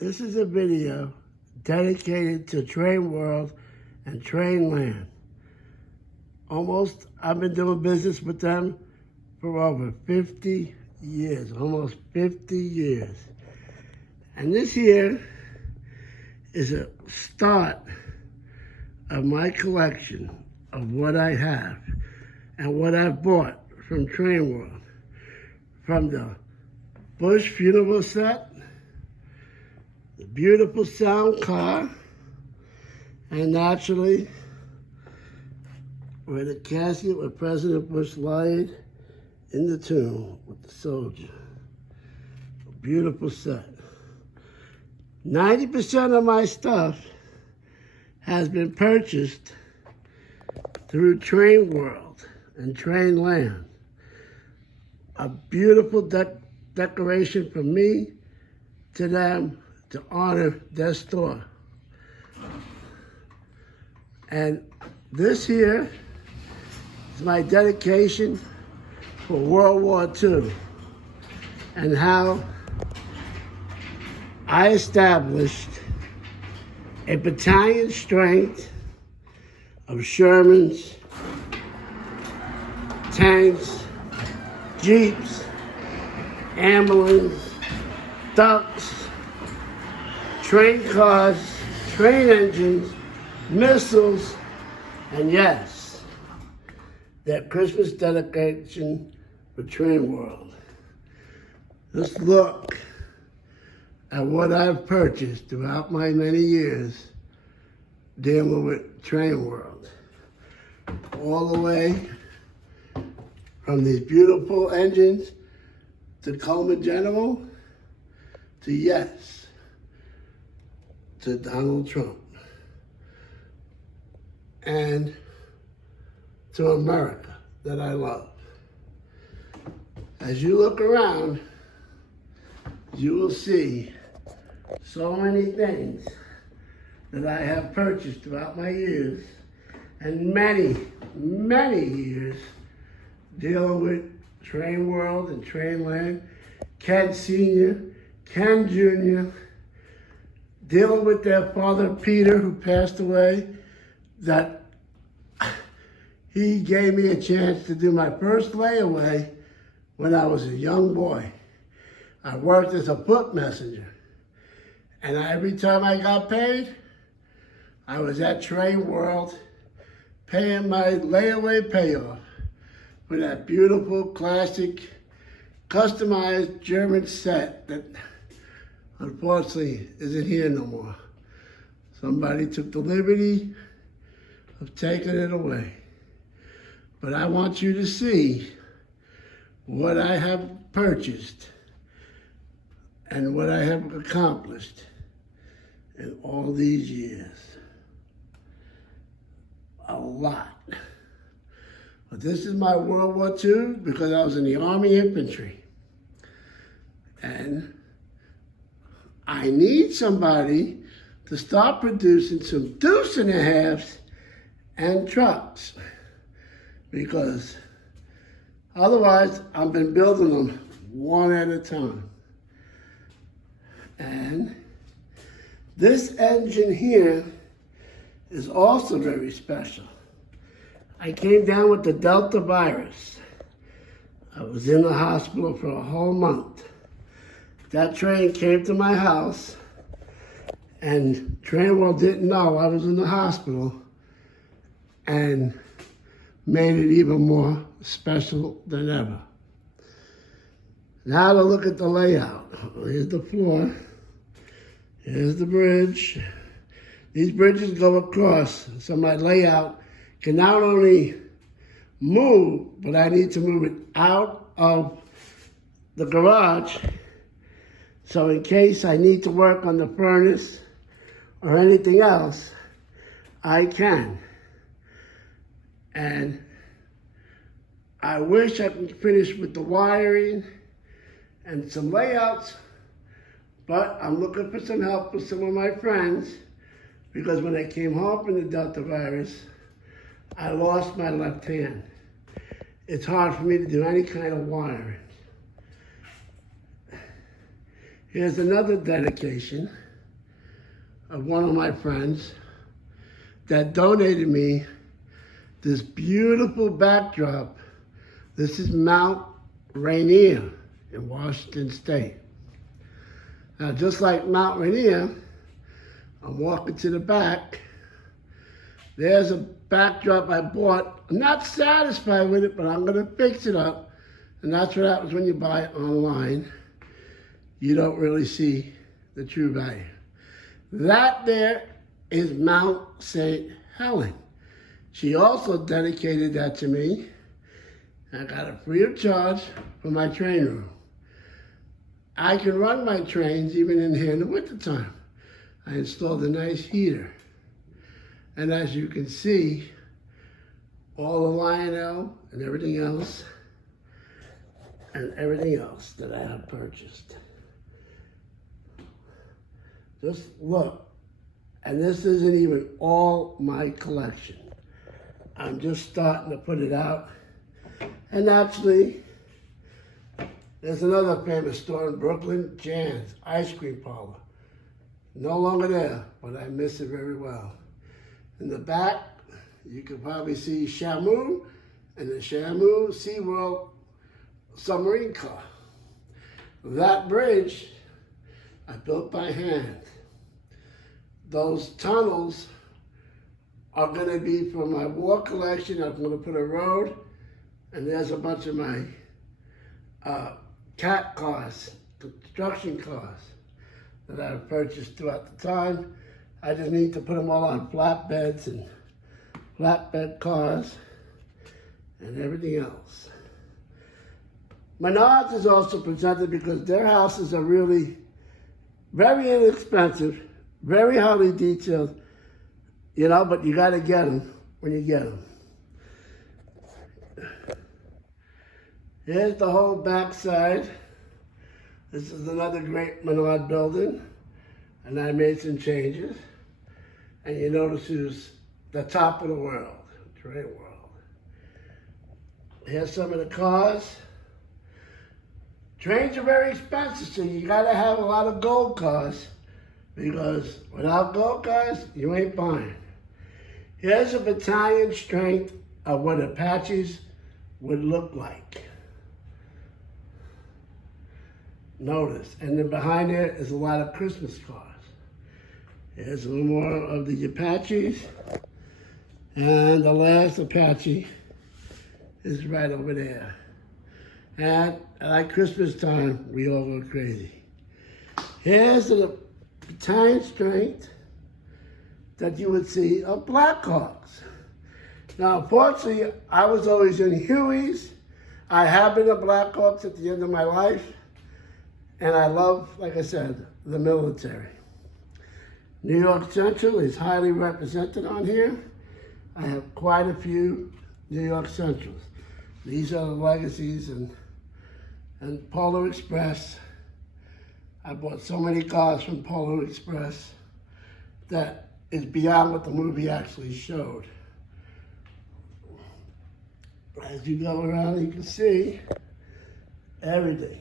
This is a video dedicated to TRAINWORLD and TRAINLAND. I've been doing business with them for over 50 years, almost 50 years. And this here is a start of my collection of what I have and what I've bought from TRAINWORLD. From the Bush funeral set, the beautiful sound car, and naturally, where the casket where President Bush laid in the tomb with the soldier. A beautiful set. 90% of my stuff has been purchased through TRAINWORLD and TRAINLAND. A beautiful decoration from me to them to honor their store. And this here is my dedication for World War II and how I established a battalion strength of Shermans, tanks, Jeeps, ambulance, ducks, train cars, train engines, missiles, and yes, that Christmas dedication for TRAINWORLD. Let's look at what I've purchased throughout my many years dealing with TRAINWORLD. All the way from these beautiful engines to Coleman General to yes, to Donald Trump, and to America that I love. As you look around, you will see so many things that I have purchased throughout my years, and many, many years dealing with TRAINWORLD and TRAINLAND, Ken Sr., Ken Jr., dealing with their father, Peter, who passed away, that he gave me a chance to do my first layaway when I was a young boy. I worked as a foot messenger. And every time I got paid, I was at TRAINWORLD paying my layaway payoff for that beautiful, classic, customized German set that unfortunately isn't here no more. Somebody took the liberty of taking it away. But I want you to see what I have purchased and what I have accomplished in all these years. A lot. But this is my World War II because I was in the Army Infantry. And I need somebody to start producing some deuce and a halves and trucks, because otherwise I've been building them one at a time. And this engine here is also very special. I came down with the Delta virus. I was in the hospital for a whole month. That train came to my house, and TRAINWORLD didn't know I was in the hospital, and made it even more special than ever. Now to look at the layout. Here's the floor. Here's the bridge. These bridges go across, so my layout can not only move, but I need to move it out of the garage. So in case I need to work on the furnace or anything else, I can. And I wish I could finish with the wiring and some layouts, but I'm looking for some help with some of my friends, because when I came home from the Delta virus, I lost my left hand. It's hard for me to do any kind of wiring. Here's another dedication of one of my friends that donated me this beautiful backdrop. This is Mount Rainier in Washington State. Now, just like Mount Rainier, I'm walking to the back. There's a backdrop I bought. I'm not satisfied with it, but I'm gonna fix it up. And that's what happens when you buy it online. You don't really see the true value. That there is Mount St. Helen. She also dedicated that to me. I got it free of charge for my train room. I can run my trains even in here in the wintertime. I installed a nice heater. And as you can see, all the Lionel and everything else that I have purchased. Just look, and this isn't even all my collection. I'm just starting to put it out. And actually, there's another famous store in Brooklyn, Jan's Ice Cream Parlor. No longer there, but I miss it very well. In the back, you can probably see Shamu and the Shamu SeaWorld submarine car. That bridge, I built by hand. Those tunnels are gonna be for my war collection. I'm gonna put a road, and there's a bunch of my cat cars, construction cars that I've purchased throughout the time. I just need to put them all on flatbeds and flatbed cars and everything else. Menards is also presented because their houses are really very inexpensive, very highly detailed, you know, but you gotta get them when you get them. Here's the whole back side. This is another great Menard building, and I made some changes. And you notice it's the top of the world, TRAINWORLD. Here's some of the cars. Trains are very expensive, so you gotta have a lot of gold cars, because without gold cars, you ain't buying. Here's a battalion strength of what Apaches would look like. Notice, and then behind there is a lot of Christmas cars. Here's a little more of the Apaches, and the last Apache is right over there. And at Christmas time, we all go crazy. Here's the battalion strength that you would see of Blackhawks. Now, unfortunately, I was always in Hueys. I have been a Blackhawks at the end of my life. And I love, like I said, the military. New York Central is highly represented on here. I have quite a few New York Centrals. These are the legacies and Polar Express. I bought so many cars from Polar Express that is beyond what the movie actually showed. As you go around, you can see everything.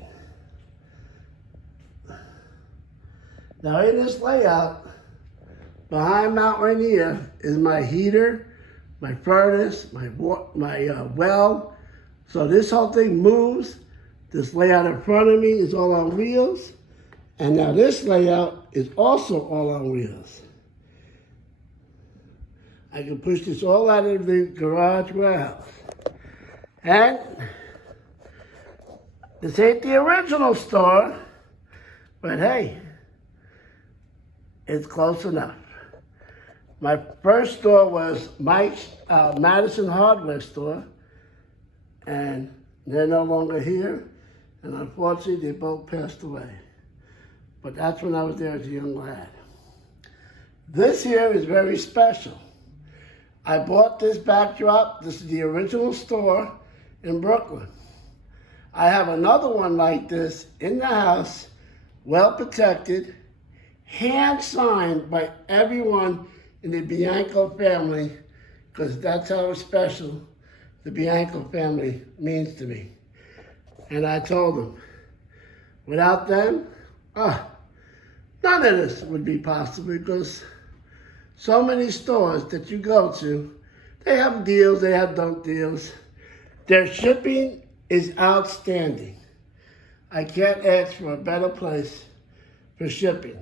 Now in this layout, behind Mount Rainier is my heater, my furnace, my well. So this whole thing moves. This layout in front of me is all on wheels. And now this layout is also all on wheels. I can push this all out of the garage warehouse. And this ain't the original store, but hey, it's close enough. My first store was Mike's Madison Hardware store, and they're no longer here, and unfortunately, they both passed away. But that's when I was there as a young lad. This here is very special. I bought this backdrop. This is the original store in Brooklyn. I have another one like this in the house, well protected, hand signed by everyone in the Bianco family, because that's how special the Bianco family means to me. And I told them, without them, none of this would be possible because so many stores that you go to, they have deals, they have dump deals. Their shipping is outstanding. I can't ask for a better place for shipping.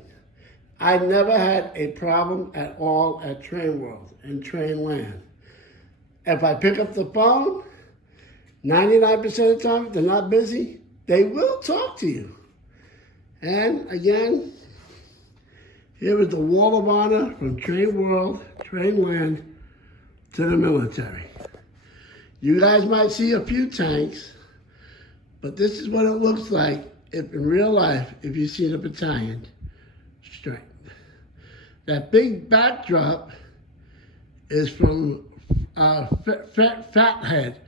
I never had a problem at all at TRAINWORLD and TRAINLAND. If I pick up the phone, 99% of the time, if they're not busy, they will talk to you. And again, here is the Wall of Honor from TRAINWORLD, TRAINLAND to the military. You guys might see a few tanks, but this is what it looks like if in real life, if you see the battalion strength. That big backdrop is from Fathead,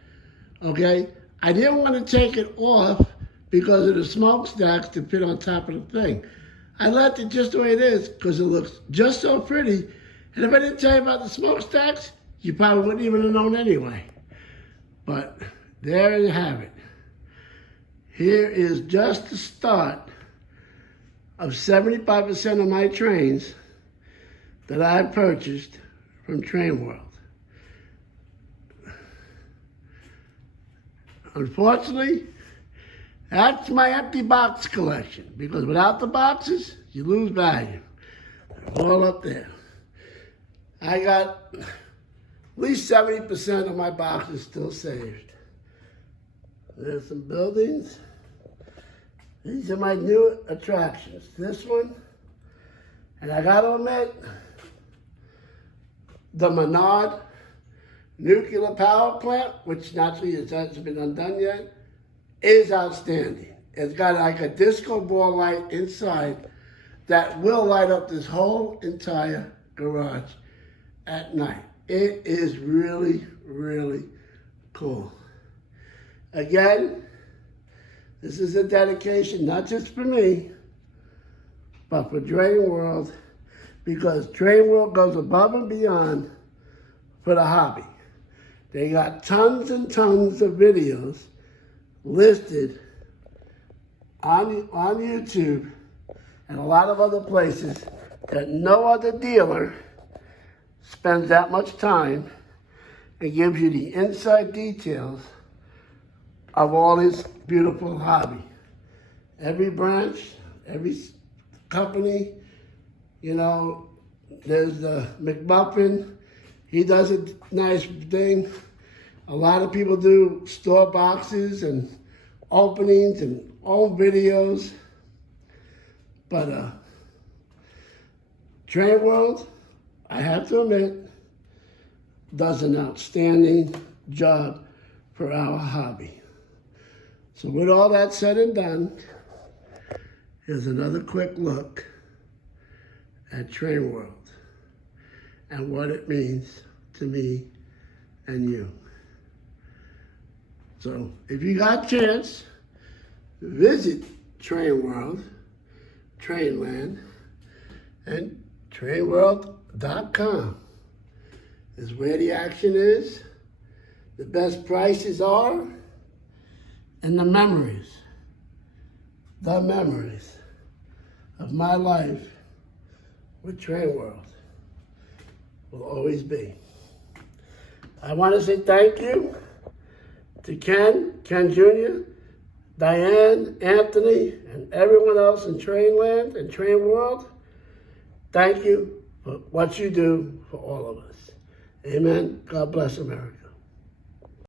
okay? I didn't want to take it off because of the smokestacks to fit on top of the thing. I left it just the way it is because it looks just so pretty. And if I didn't tell you about the smokestacks, you probably wouldn't even have known anyway. But there you have it. Here is just the start of 75% of my trains that I purchased from TRAINWORLD. Unfortunately, that's my empty box collection because without the boxes, you lose value. They're all up there. I got at least 70% of my boxes still saved. There's some buildings. These are my new attractions. This one, and I gotta admit, the Menard nuclear power plant, which naturally hasn't been undone yet, is outstanding. It's got like a disco ball light inside that will light up this whole entire garage at night. It is really, really cool. Again, this is a dedication, not just for me, but for TRAINWORLD, because TRAINWORLD goes above and beyond for the hobby. They got tons and tons of videos listed on YouTube and a lot of other places that no other dealer spends that much time and gives you the inside details of all this beautiful hobby. Every branch, every company, you know, there's the McMuffin. He does a nice thing. A lot of people do store boxes and openings and all videos. But TRAINWORLD, I have to admit, does an outstanding job for our hobby. So with all that said and done, here's another quick look at TRAINWORLD and what it means to me and you. So if you got a chance, visit TRAINWORLD, TRAINLAND, and TRAINWORLD.com is where the action is, the best prices are, and the memories of my life with TRAINWORLD will always be. I want to say thank you to Ken Jr., Diane, Anthony, and everyone else in TRAINLAND and TRAINWORLD. Thank you for what you do for all of us. Amen. God bless America.